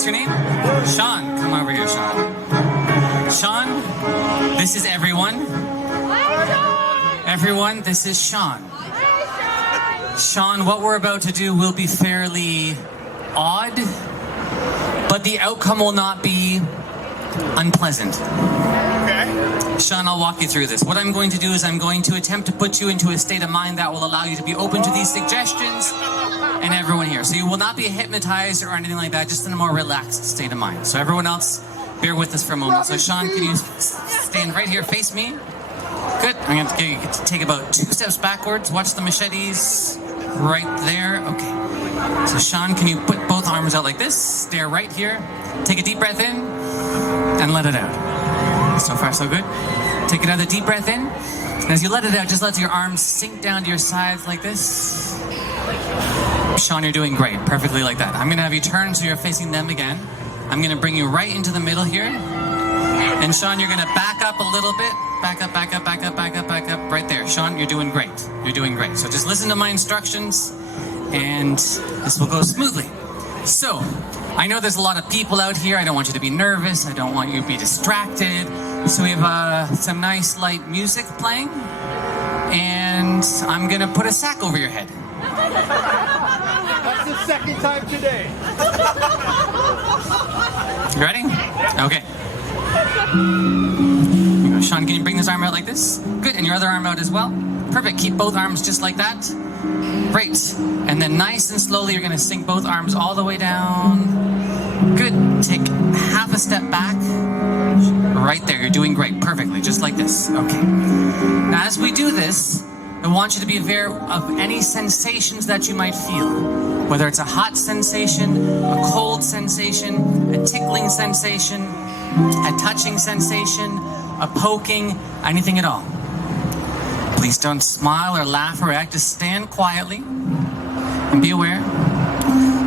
What's your name? Sean. Come over here, Sean. Sean, this is everyone. Everyone, this is Sean. Sean, what we're about to do will be fairly odd, but the outcome will not be unpleasant. Okay. Sean, I'll walk you through this. What I'm going to do is I'm going to attempt to put you into a state of mind that will allow you to be open to these suggestions and everyone here. So you will not be hypnotized or anything like that, just in a more relaxed state of mind. So everyone else, bear with us for a moment. So Sean, can you stand right here, face me? Good. I'm going to get you to take about 2 steps backwards. Watch the machetes right there. Okay. So Sean, can you put both arms out like this? Stare right here. Take a deep breath in and let it out. So far, so good. Take another deep breath in. And as you let it out, just let your arms sink down to your sides like this. Sean, you're doing great. Perfectly like that. I'm going to have you turn so you're facing them again. I'm going to bring you right into the middle here. And Sean, you're going to back up a little bit. Back up, back up, back up, back up, back up. Right there. Sean, you're doing great. You're doing great. So just listen to my instructions and this will go smoothly. So, I know there's a lot of people out here. I don't want you to be nervous. I don't want you to be distracted. So we have some nice light music playing. And I'm going to put a sack over your head. That's the second time today. You ready? Okay. Sean, can you bring this arm out like this? Good, and your other arm out as well. Perfect, keep both arms just like that. Great, and then nice and slowly you're gonna sink both arms all the way down. Good, take half a step back. Right there, you're doing great, perfectly, just like this. Okay. Now as we do this, I want you to be aware of any sensations that you might feel. Whether it's a hot sensation, a cold sensation, a tickling sensation, a touching sensation, a poking, anything at all. Please don't smile or laugh or react. Just stand quietly and be aware.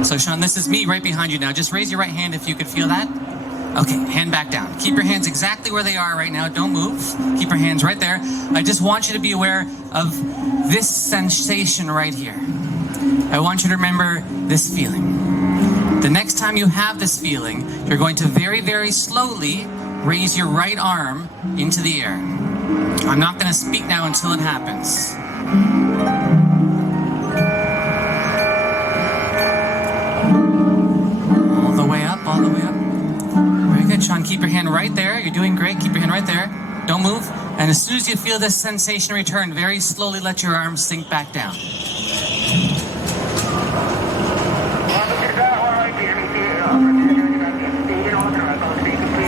So Sean, this is me right behind you now. Just raise your right hand if you could feel that. Okay, hand back down. Keep your hands exactly where they are right now. Don't move. Keep your hands right there. I just want you to be aware of this sensation right here. I want you to remember this feeling. The next time you have this feeling, you're going to very, very slowly raise your right arm into the air. I'm not going to speak now until it happens. All the way up, all the way up. Very good, Sean. Keep your hand right there. You're doing great. Keep your hand right there. Don't move. And as soon as you feel this sensation return, very slowly let your arms sink back down.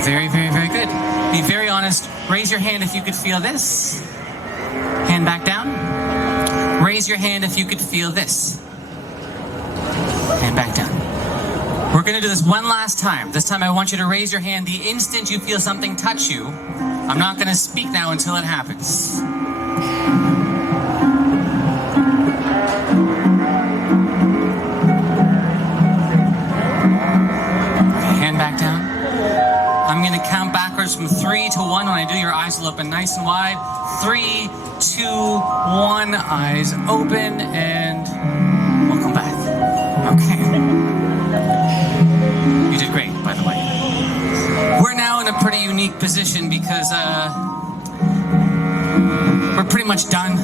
Very, very, very good. Be very honest. Raise your hand if you could feel this. Hand back down. Raise your hand if you could feel this. Hand back down. We're going to do this one last time. This time I want you to raise your hand the instant you feel something touch you. I'm not going to speak now until it happens. Hand back down. I'm going to count backwards from 3 to 1. When I do, your eyes will open nice and wide. 3, 2, 1. Eyes open and welcome back. Okay. You did great, by the way. We're now in a pretty unique position because we're pretty much done.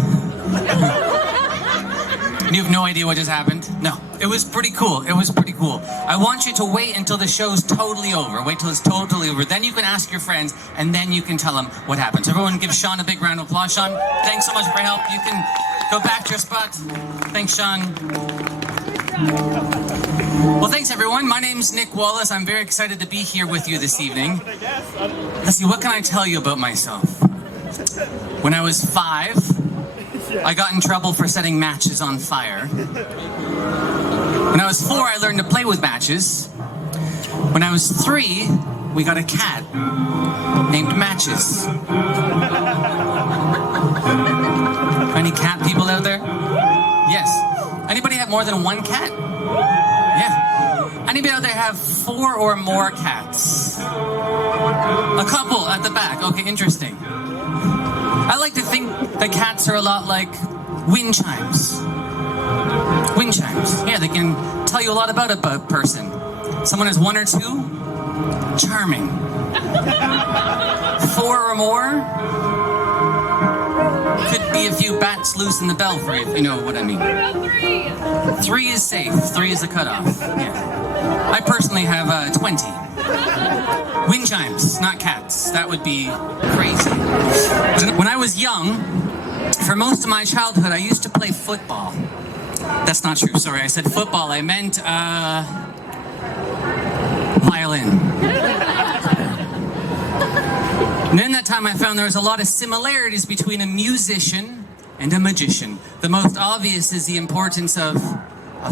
And you have no idea what just happened? No. It was pretty cool. It was pretty cool. I want you to wait until the show's totally over. Wait till it's totally over. Then you can ask your friends, and then you can tell them what happened. So everyone give Sean a big round of applause. Sean, thanks so much for your help. You can go back to your spot. Thanks, Sean. Well, thanks, everyone. My name's Nick Wallace. I'm very excited to be here with you this evening. Let's see, what can I tell you about myself? When I was 5, I got in trouble for setting matches on fire. When I was 4, I learned to play with matches. When I was 3, we got a cat named Matches. Any cat people out there? Yes. Anybody have more than one cat? Yeah. Anybody out there have 4 or more cats? A couple at the back. Okay, interesting. I like to think that cats are a lot like wind chimes. Wind chimes. Yeah, they can tell you a lot about a person. Someone has 1 or 2? Charming. 4 or more? Could be a few bats loose in the belfry, if you know what I mean. What about 3? 3 is safe. 3 is the cutoff. Yeah. I personally have 20. Wind chimes, not cats. That would be crazy. When I was young, for most of my childhood, I used to play football. That's not true. Sorry, I said football. I meant violin. And in that time, I found there was a lot of similarities between a musician and a magician. The most obvious is the importance of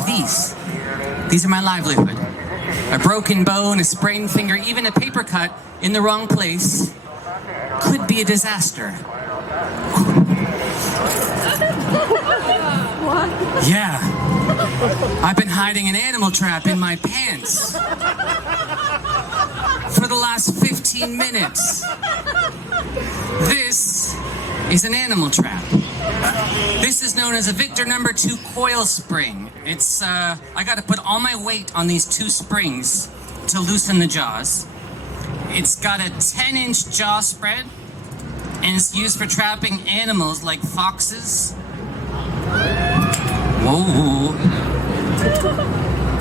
these. These are my livelihood. A broken bone, a sprained finger, even a paper cut in the wrong place could be a disaster. Yeah. I've been hiding an animal trap in my pants for the last 15 minutes. This is an animal trap. This is known as a Victor number 2 coil spring. It's, I gotta put all my weight on these 2 springs to loosen the jaws. It's got a 10-inch jaw spread, and it's used for trapping animals like foxes, whoa,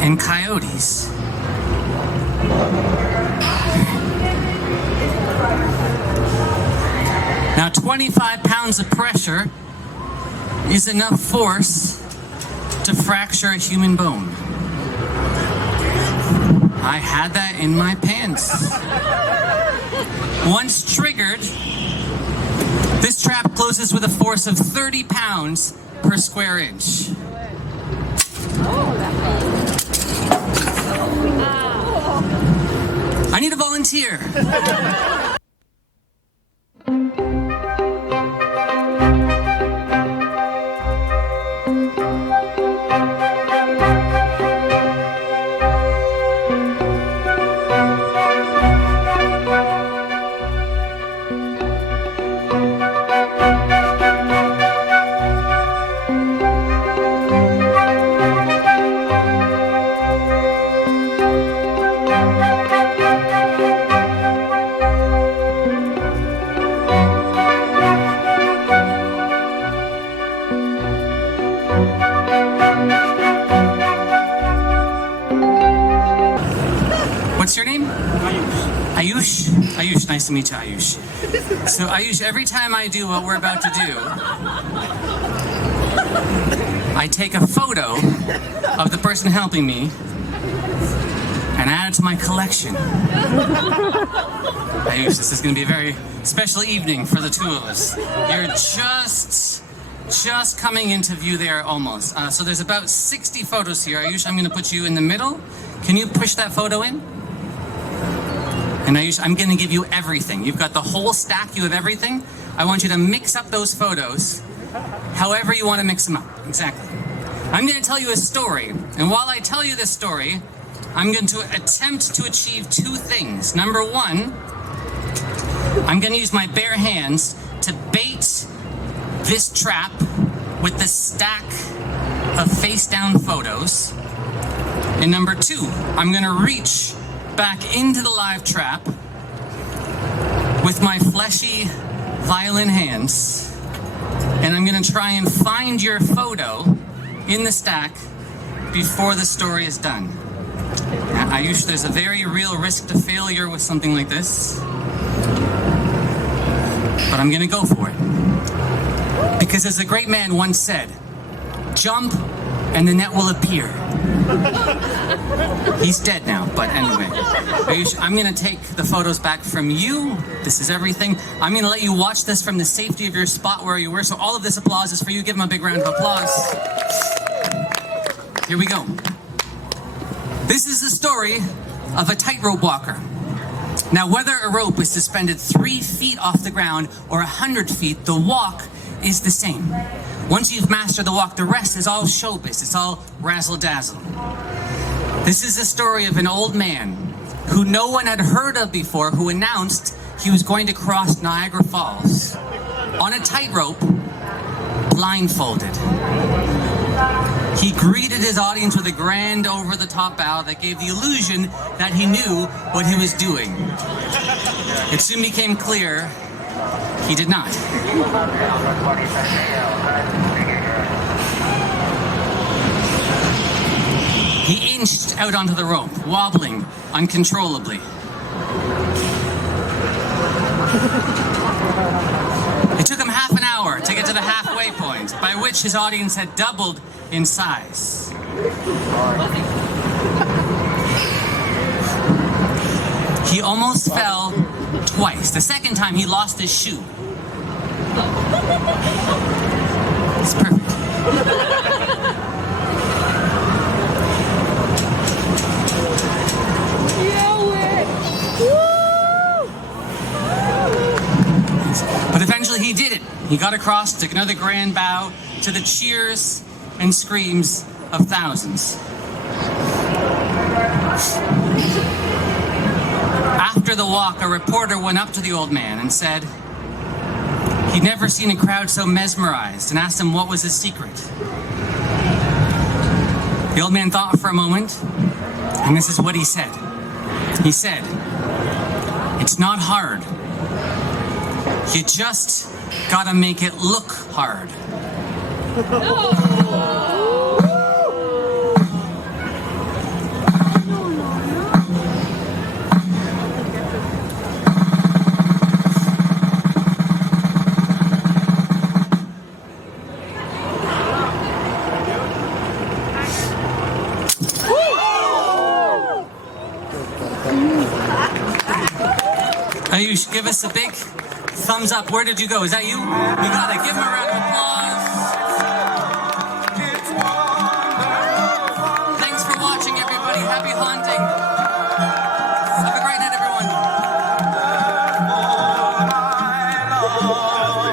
and coyotes. Now, 25 pounds of pressure is enough force to fracture a human bone. I had that in my pants. Once triggered, this trap closes with a force of 30 pounds per square inch. I need a volunteer. What's your name? Ayush. Ayush, nice to meet you, Ayush. So Ayush, every time I do what we're about to do, I take a photo of the person helping me and add it to my collection. Ayush, this is going to be a very special evening for the 2 of us. You're just coming into view there almost. So there's about 60 photos here. Ayush, I'm going to put you in the middle. Can you push that photo in? And Ayush, I'm going to give you everything. You've got the whole stack. You have everything. I want you to mix up those photos however you want to mix them up. Exactly. I'm going to tell you a story. And while I tell you this story, I'm going to attempt to achieve 2 things. Number 1, I'm going to use my bare hands to bait this trap with the stack of face-down photos. And number 2, I'm going to reach back into the live trap with my fleshy violin hands, and I'm going to try and find your photo in the stack before the story is done. Now, Ayush, there's a very real risk to failure with something like this, but I'm going to go for it. Because as a great man once said, jump and the net will appear. He's dead now, but anyway. Ayush, I'm going to take the photos back from you. This is everything. I'm going to let you watch this from the safety of your spot where you were. So all of this applause is for you. Give him a big round of applause. Here we go. This is the story of a tightrope walker. Now, whether a rope is suspended 3 feet off the ground or 100 feet, the walk is the same. Once you've mastered the walk, the rest is all showbiz. It's all razzle-dazzle. This is the story of an old man who no one had heard of before, who announced he was going to cross Niagara Falls on a tightrope, blindfolded. He greeted his audience with a grand over-the-top bow that gave the illusion that he knew what he was doing. It soon became clear he did not. He inched out onto the rope, wobbling uncontrollably. It took him half an hour to get to the halfway point, by which his audience had doubled in size. He almost fell twice. The second time he lost his shoe. It's perfect. But eventually he did it. He got across, took another grand bow to the cheers and screams of thousands. After the walk, a reporter went up to the old man and said he'd never seen a crowd so mesmerized and asked him what was his secret. The old man thought for a moment, and this is what he said. He said, "It's not hard. You just gotta make it look hard." You should give us a big thumbs up. Where did you go? Is that you? You got it. Give him a round of applause.